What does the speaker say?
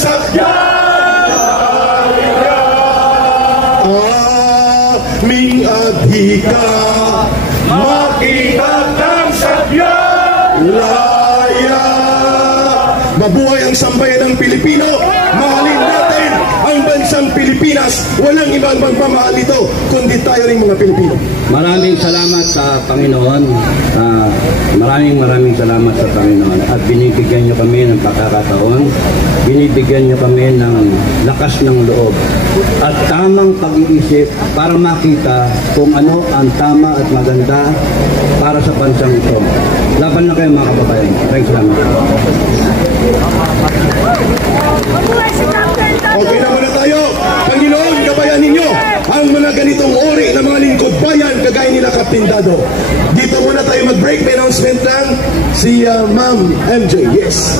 sakyan. Aming adhika, makita ng sakyan. Laya. Mabuhay ang sambayan ng Pilipino. Mahalin natin ang bansang Pilipinas. Walang ibang magmamahal ito, kundi tayo rin mga Pilipino. Maraming salamat sa Panginoon. Maraming salamat sa Panginoon. At binibigyan niyo kami ng pagkakataon. Binibigyan niyo kami ng lakas ng loob. At tamang pag-iisip para makita kung ano ang tama at maganda para sa bansang ito. Laban na kayo mga kababayan. Maraming salamat. Okay naman na tayo. Panginoon, gabayan ninyo ang mga ganitong uri ng mga lingkod bayan kagaya nila Captain Dado. Dito muna tayo mag-break. May announcement lang si Ma'am MJ. Yes.